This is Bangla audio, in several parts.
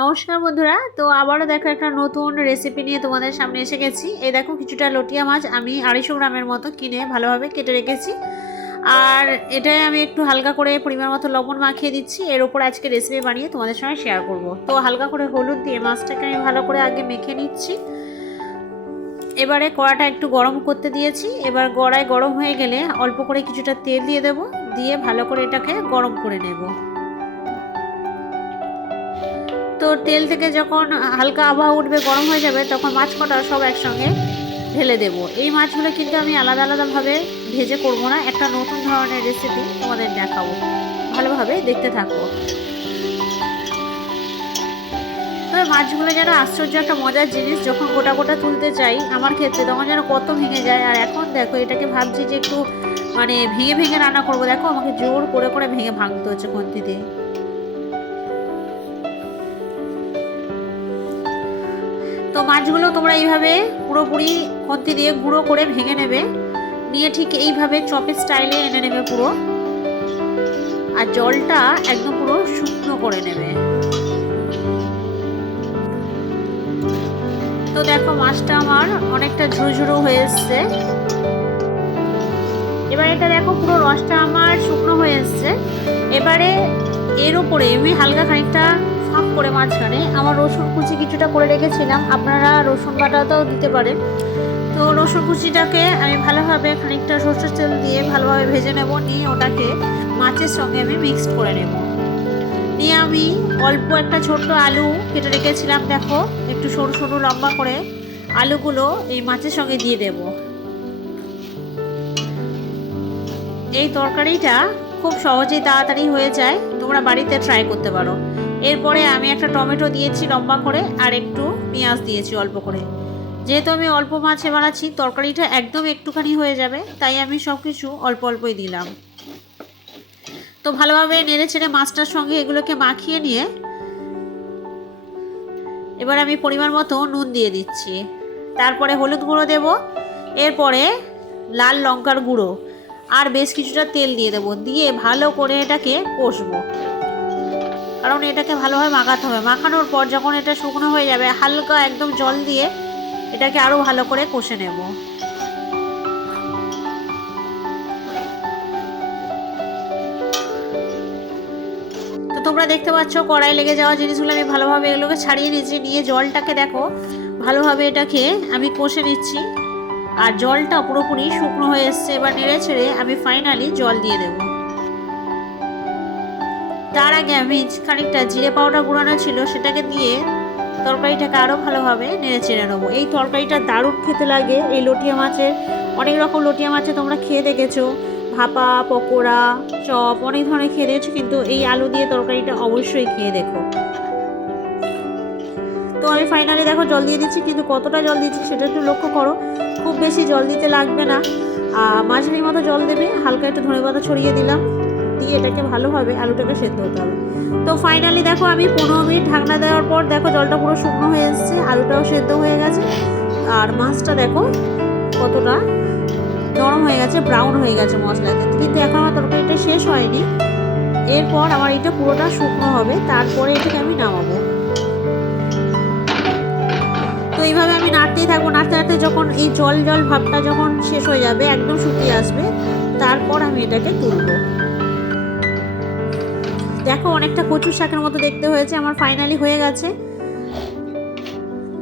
নমস্কার বন্ধুরা, তো আবারও দেখো একটা নতুন রেসিপি নিয়ে তোমাদের সামনে এসে গেছি। এই দেখো কিছুটা লটিয়া মাছ আমি 250 গ্রামের মতো কিনে ভালোভাবে কেটে রেখেছি। আর এটাই আমি একটু হালকা করে পরিমাণ মতো লবণ মাখিয়ে দিচ্ছি। এর ওপর আজকে রেসিপি বানিয়ে তোমাদের সঙ্গে শেয়ার করব। তো হালকা করে হলুদ দিয়ে মাছটাকে আমি ভালো করে আগে মেখে নিচ্ছি। এবারে কড়াটা একটু গরম করতে দিয়েছি। এবার কড়াই গরম হয়ে গেলে অল্প করে কিছুটা তেল দিয়ে দেবো, দিয়ে ভালো করে এটাকে গরম করে নেব। তো তেল থেকে যখন হালকা আবহাওয়া উঠবে, গরম হয়ে যাবে, তখন মাছ কটা সব একসঙ্গে ঢেলে দেব। এই মাছগুলো কিন্তু আমি আলাদা আলাদাভাবে ভেজে করব না, একটা নতুন ধরনের রেসিপি তোমাদের দেখাবো, ভালোভাবে দেখতে থাকো। তবে মাছগুলো যেন আশ্চর্য একটা মজার জিনিস, যখন গোটা গোটা তুলতে চাই আমার ক্ষেত্রে তখন যেন কত ভেঙে যায়। আর এখন দেখো এটাকে ভাবছি যে একটু ভেঙে ভেঙে রান্না করবো। দেখো আমাকে জোর করে করে ভেঙে ভাঙতে হচ্ছে খুন্তি দিয়ে। তো মাছগুলো তোমরা এইভাবে পুরোপুরি খুন্তি দিয়ে গুঁড়ো করে ভেঙে নেবে, নিয়ে ঠিক এইভাবে চপের স্টাইলে এনে নেবে পুরো। আর জলটা একদম পুরো শুকনো করে নেবে। তো দেখো মাছটা আমার অনেকটা ঝুরঝুরো হয়ে এসছে। এবার এটা দেখো পুরো রসটা আমার শুকনো হয়ে এসছে। এবারে এর উপরে আমি হালকা খানিকটা ফাঁক করে মাঝখানে আমার রসুন কুচি কিছুটা করে রেখেছিলাম, আপনারা রসুন বাটাটাও দিতে পারেন। তো রসুন কুচিটাকে আমি ভালোভাবে খানিকটা সরষের তেল দিয়ে ভালোভাবে ভেজে নেব, নিয়ে ওটাকে মাছের সঙ্গে আমি মিক্সড করে নেব। নিয়ে আমি অল্প একটা ছোট্ট আলু কেটে রেখেছিলাম, দেখো একটু সরু সরু লম্বা করে আলুগুলো এই মাছের সঙ্গে দিয়ে দেব। এই তরকারিটা খুব সহজেই তাড়াতাড়ি হয়ে যায়, তোমরা বাড়িতে ট্রাই করতে পারো। এরপরে আমি একটা টমেটো দিয়েছি লম্বা করে, আর একটু পেঁয়াজ দিয়েছি অল্প করে। যেহেতু আমি অল্প মাছে বানাচ্ছি, তরকারিটা একদম একটুখানি হয়ে যাবে, তাই আমি সব কিছু অল্প অল্পই দিলাম। তো ভালোভাবে নেড়ে ছেড়ে মাছটার সঙ্গে এগুলোকে মাখিয়ে নিয়ে এবার আমি পরিমাণ মতো নুন দিয়ে দিচ্ছি। তারপরে হলুদ গুঁড়ো দেব, এরপরে লাল লঙ্কার গুঁড়ো আর বেশ কিছুটা তেল দিয়ে দেবো, দিয়ে ভালো করে এটাকে কষবো। কারণ এটাকে ভালোভাবে মাখাতে হবে। মাখানোর পর যখন এটা শুকনো হয়ে যাবে, হালকা একদম জল দিয়ে এটাকে আরও ভালো করে কষে নেব। তো তোমরা দেখতে পাচ্ছ কড়াই লেগে যাওয়া জিনিসগুলো আমি ভালোভাবে এগুলোকে ছাড়িয়ে নিচ্ছি, নিয়ে জলটাকে দেখো ভালোভাবে এটাকে আমি কষে নিচ্ছি। আর জলটা পুরোপুরি শুকনো হয়ে এসছে। এবার নেড়ে ছেড়ে আমি ফাইনালি জল দিয়ে দেব। তার আগে আমি খানিকটা জিরে পাউডার গুঁড়ানো ছিল, সেটাকে দিয়ে তরকারিটাকে আরও ভালোভাবে নেড়ে চেড়ে নেবো। এই তরকারিটা দারুণ খেতে লাগে। এই লটিয়া মাছের অনেক রকম লটিয়া মাছে তোমরা খেয়ে দেখেছো, ভাপা, পকোড়া, চপ, অনেক ধরনের খেয়ে দেখেছো, কিন্তু এই আলু দিয়ে তরকারিটা অবশ্যই খেয়ে দেখো। তো আমি ফাইনালি দেখো জল দিয়ে দিচ্ছি, কিন্তু কতটা জল দিচ্ছি সেটা একটু লক্ষ্য করো। খুব বেশি জল দিতে লাগবে না, মাঝারি মতো জল দেবে। হালকা একটু ধনেপাতা ছড়িয়ে দিলাম, দিয়ে এটাকে ভালোভাবে আলুটাকে সেদ্ধ হতে হবে। তো ফাইনালি দেখো আমি 15 মিনিট ঢাকনা দেওয়ার পর দেখো জলটা পুরো শুকনো হয়ে এসছে, আলুটাও সেদ্ধ হয়ে গেছে, আর মাছটা দেখো কতটা নরম হয়ে গেছে, ব্রাউন হয়ে গেছে মশলাতে। কিন্তু এখন আমার তরকারিটা শেষ হয়নি, এরপর আমার এটা পুরোটা শুকনো হবে, তারপরে এটাকে আমি নামাবো। তো এইভাবে আমি নাড়তেই থাকবো, নাড়তে নাড়তে যখন এই জল জল ভাবটা যখন শেষ হয়ে যাবে, একদম শুকিয়ে আসবে, তারপর আমি এটাকে তুলবো। দেখো অনেকটা কচুর শাকের মতো দেখতে হয়েছে, আমার ফাইনালি হয়ে গেছে।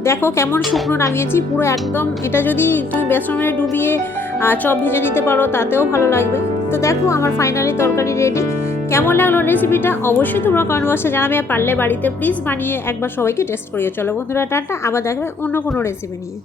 দেখো কেমন শুকনো নামিয়েছি পুরো একদম। এটা যদি তুমি বেসনে ডুবিয়ে চপ ভেজে নিতে পারো, তাতেও ভালো লাগবে। তো দেখো আমার ফাইনালি তরকারি রেডি। কেমন লাগলো রেসিপিটা অবশ্যই তোমরা কমেন্ট বক্সে জানাবে, আর পারলে বাড়িতে প্লিজ বানিয়ে একবার সবাইকে টেস্ট করিয়ে। চলো বন্ধুরা, টাটা, আবার দেখবে অন্য কোনো রেসিপি নিয়ে।